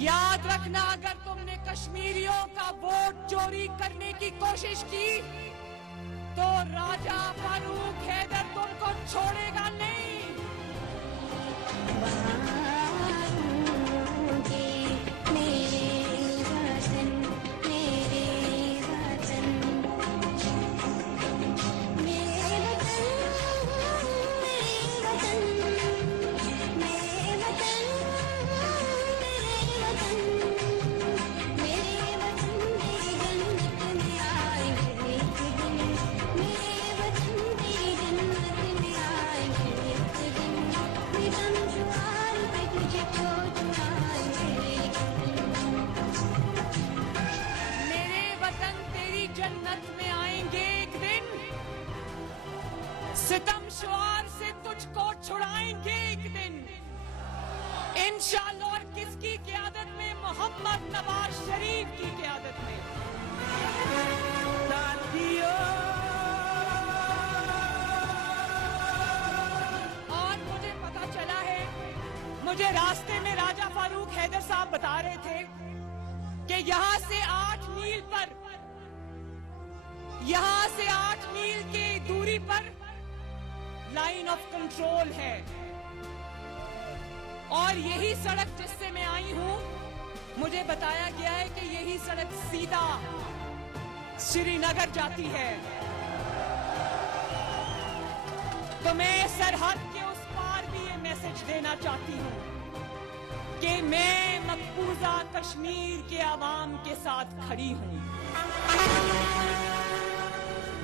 یاد رکھنا اگر تم نے کشمیریوں کا ووٹ چوری کرنے کی کوشش کی تو راجہ فاروق حیدر تم کو چھوڑے گا نہیں. ستم شعار سے تجھ کو چھڑائیں گے ایک دن انشاءاللہ. اور کس کی قیادت میں؟ محمد نواز شریف کی قیادت میں. اور مجھے پتا چلا ہے، مجھے راستے میں راجہ فاروق حیدر صاحب بتا رہے تھے کہ یہاں سے 8 میل پر، یہاں سے 8 میل کی دوری پر لائن آف کنٹرول ہے، اور یہی سڑک جس سے میں آئی ہوں، مجھے بتایا گیا ہے کہ یہی سڑک سیدھا سری نگر جاتی ہے. تو میں سرحد کے اس پار بھی یہ میسج دینا چاہتی ہوں کہ میں مقبوضہ کشمیر کے عوام کے ساتھ کھڑی ہوں.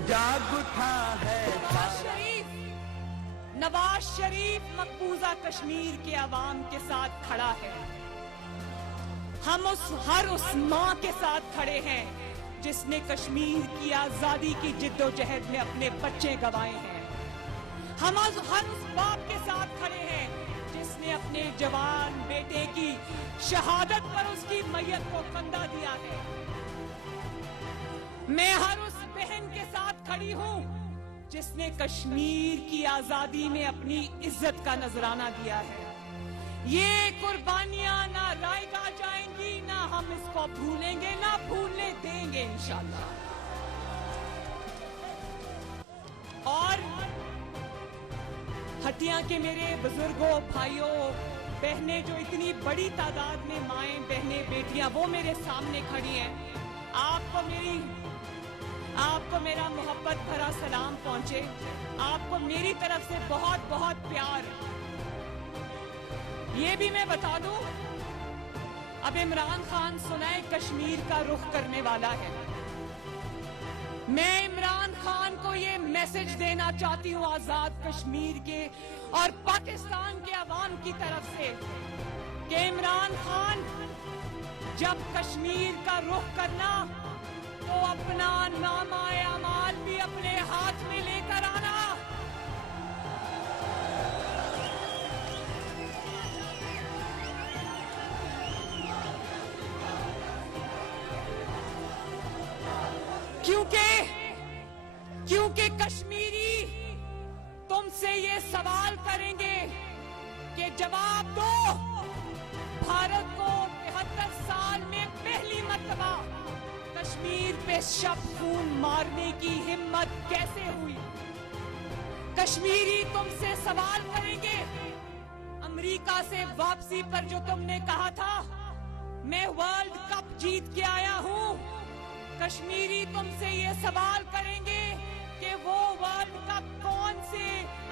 جاگ اٹھا ہے نواز شریف مقبوضہ کشمیر کے عوام کے ساتھ کھڑا ہے. ہم ہر اس ماں کے ساتھ کھڑے ہیں جس نے کشمیر کی آزادی کی جد و جہد میں اپنے بچے گنوائے ہیں. ہم ہر اس باپ کے ساتھ کھڑے ہیں جس نے اپنے جوان بیٹے کی شہادت پر اس کی میت کو کندھا دیا ہے. میں ہر اس بہن کے ساتھ کھڑی ہوں جس نے کشمیر کی آزادی میں اپنی عزت کا نذرانہ دیا ہے. یہ قربانیاں نہ رائگاں جائیں گی، نہ ہم اس کو بھولیں گے، نہ بھولنے دیں گے انشاءاللہ. اور ہٹیاں کے میرے بزرگوں، بھائیوں، بہنیں، جو اتنی بڑی تعداد میں مائیں، بہنیں، بیٹیاں وہ میرے سامنے کھڑی ہیں، آپ کو میرا محبت بھرا سلام پہنچے. آپ کو میری طرف سے بہت بہت پیار. یہ بھی میں بتا دوں، اب عمران خان سنائے کشمیر کا رخ کرنے والا ہے. میں عمران خان کو یہ میسج دینا چاہتی ہوں آزاد کشمیر کے اور پاکستان کے عوام کی طرف سے کہ عمران خان، جب کشمیر کا رخ کرنا تو اپنا نامہ اعمال بھی اپنے ہاتھ میں لے کر آنا. کیونکہ کشمیری تم سے یہ سوال کریں گے کہ جواب دو، بھارت کو 73 سال میں پہلی مرتبہ کشمیر پہ شب خون مارنے کی ہمت کیسے ہوئی؟ کشمیری تم سے سوال کریں گے، امریکہ سے واپسی پر جو تم نے کہا تھا میں ورلڈ کپ جیت کے آیا ہوں، کشمیری تم سے یہ سوال کریں گے کہ وہ ورلڈ کپ کون سے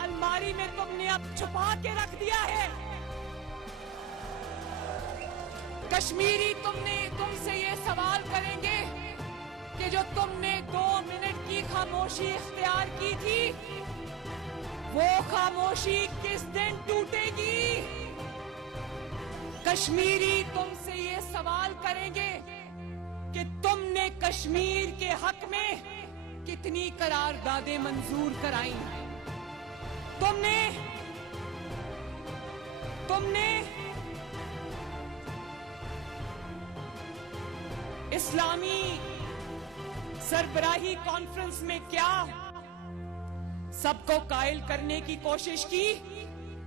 الماری میں تم نے اب چھپا کے رکھ دیا ہے؟ کشمیری تم سے یہ سوال کریں گے کہ جو تم نے 2 منٹ کی خاموشی اختیار کی تھی، وہ خاموشی کس دن ٹوٹے گی؟ کشمیری تم سے یہ سوال کریں گے کہ تم نے کشمیر کے حق میں کتنی قراردادیں منظور کرائی؟ تم نے اسلامی سربراہی کانفرنس میں کیا سب کو قائل کرنے کی کوشش کی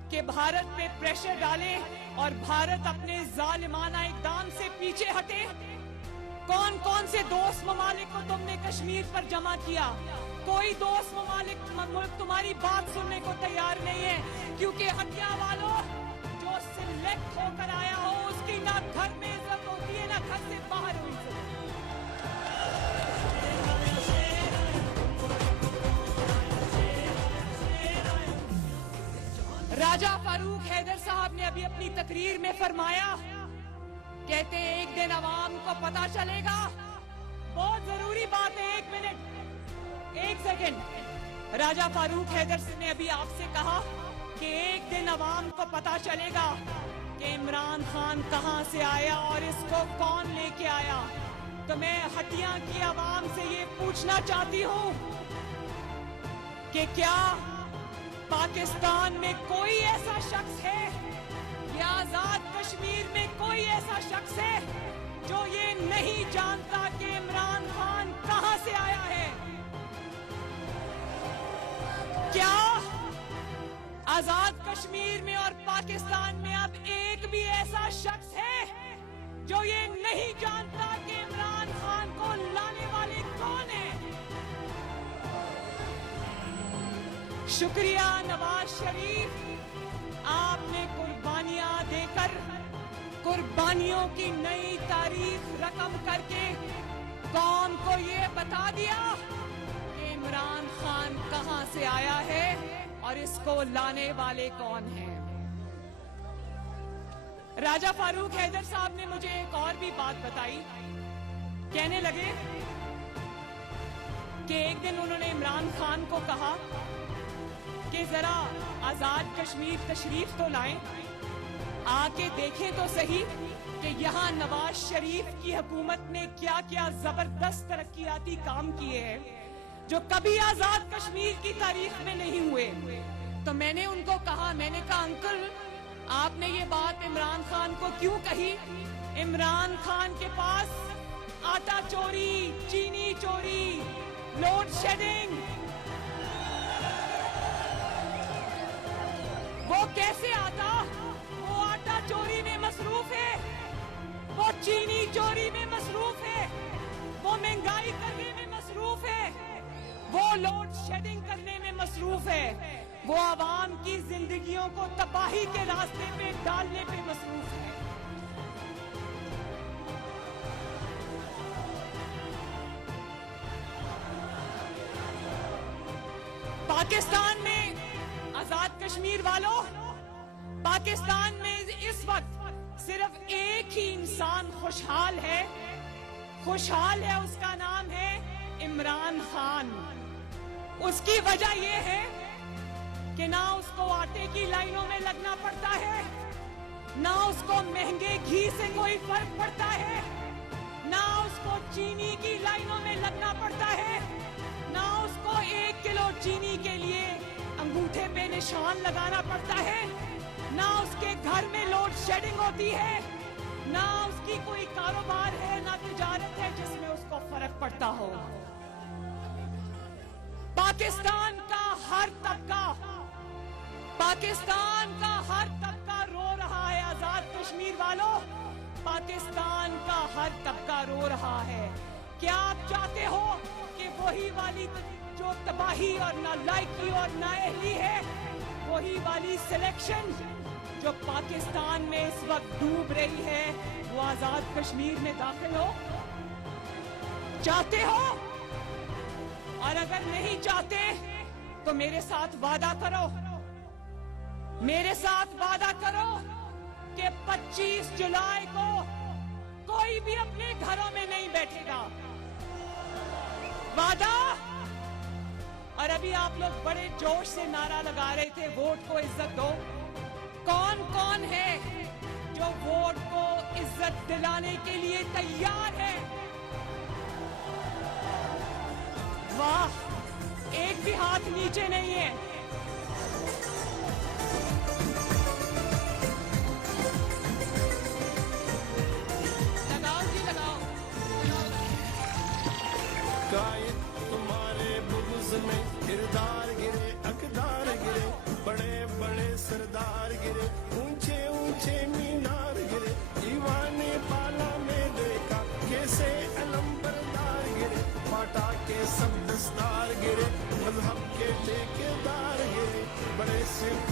کہ بھارت پہ پریشر ڈالے اور بھارت اپنے ظالمانہ اقدام سے پیچھے ہٹے؟ کون کون سے دوست ممالک کو تم نے کشمیر پر جمع کیا؟ کوئی دوست ملک تمہاری بات سننے کو تیار نہیں ہے، کیونکہ ہتھیار والوں جو سلیکٹ ہو کر آیا ہو اس کی نہ گھر میں عزت ہوتی ہے نہ گھر سے باہر ہوئی عزت۔ راجہ فاروق حیدر صاحب نے ابھی اپنی تقریر میں فرمایا، کہتے ہیں ایک دن عوام کو پتا چلے گا۔ بہت ضروری بات ہے، ایک منٹ، ایک سیکنڈ۔ راجہ فاروق حیدر نے ابھی آپ سے کہا کہ ایک دن عوام کو پتا چلے گا کہ عمران خان کہاں سے آیا اور اس کو کون لے کے آیا۔ تو میں ہٹیا کی عوام سے یہ پوچھنا چاہتی ہوں کہ کیا پاکستان میں کوئی ایسا شخص ہے یا آزاد کشمیر میں کوئی ایسا شخص ہے جو یہ نہیں جانتا کہ عمران خان کہاں سے آیا ہے؟ کیا آزاد کشمیر میں اور پاکستان میں اب ایک بھی ایسا شخص ہے جو یہ نہیں جانتا کہ عمران خان کو لانے والے کون ہیں؟ شکریہ نواز شریف، آپ نے قربانیاں دے کر قربانیوں کی نئی تاریخ رقم کر کے قوم کو یہ بتا دیا کہ عمران خان کہاں سے آیا ہے اور اس کو لانے والے کون ہیں۔ راجہ فاروق حیدر صاحب نے مجھے ایک اور بھی بات بتائی، کہنے لگے کہ ایک دن انہوں نے عمران خان کو کہا کہ ذرا آزاد کشمیر تشریف تو لائیں، آ کے دیکھیں تو صحیح کہ یہاں نواز شریف کی حکومت نے کیا کیا زبردست ترقیاتی کام کیے ہیں جو کبھی آزاد کشمیر کی تاریخ میں نہیں ہوئے۔ تو میں نے ان کو کہا، میں نے کہا انکل آپ نے یہ بات عمران خان کو کیوں کہی؟ عمران خان کے پاس آٹا چوری، چینی چوری، لوڈ شیڈنگ، وہ کیسے آتا؟ وہ آٹا چوری میں مصروف ہے، وہ چینی چوری میں مصروف ہے، وہ مہنگائی کرنے میں مصروف ہے، وہ لوڈ شیڈنگ کرنے میں مصروف ہے، وہ عوام کی زندگیوں کو تباہی کے راستے پہ ڈالنے پہ مصروف ہے۔ پاکستان میں آزاد کشمیر والوں، پاکستان میں اس وقت صرف ایک ہی انسان خوشحال ہے، اس کا نام ہے عمران خان۔ اس کی وجہ یہ ہے کہ نہ اس کو آٹے کی لائنوں میں لگنا پڑتا ہے، نہ اس کو مہنگے گھی سے کوئی فرق پڑتا ہے، نہ اس کو چینی کی لائنوں میں لگنا پڑتا ہے، نہ اس کو 1 کلو چینی کے لیے انگوٹھے پہ نشان لگانا پڑتا ہے، نہ اس کے گھر میں لوڈ شیڈنگ ہوتی ہے، نہ اس کی کوئی کاروبار ہے، نہ تجارت ہے جس میں اس کو فرق پڑتا ہو۔ پاکستان کا ہر طبقہ رو رہا ہے، آزاد کشمیر والوں، پاکستان کا ہر طبقہ رو رہا ہے۔ کیا آپ چاہتے ہو کہ وہی والی جو تباہی اور نالائکی اور نااہلی ہے، وہی والی سلیکشن جو پاکستان میں اس وقت ڈوب رہی ہے، وہ آزاد کشمیر میں داخل ہو؟ چاہتے ہو؟ اور اگر نہیں چاہتے تو میرے ساتھ وعدہ کرو، میرے ساتھ وعدہ کرو کہ 25 جولائی کو کوئی بھی اپنے گھروں میں نہیں بیٹھے گا۔ وعدہ؟ اور ابھی آپ لوگ بڑے جوش سے نعرہ لگا رہے تھے ووٹ کو عزت دو۔ کون کون ہے جو ووٹ کو عزت دلانے کے لیے تیار ہے؟ واہ، ایک بھی ہاتھ نیچے نہیں ہے۔ لگاؤ جی، لگاؤ۔ قائد تمہارے بغض میں کردار گرے، اقدار گرے، بڑے بڑے سردار گرے، اونچے اونچے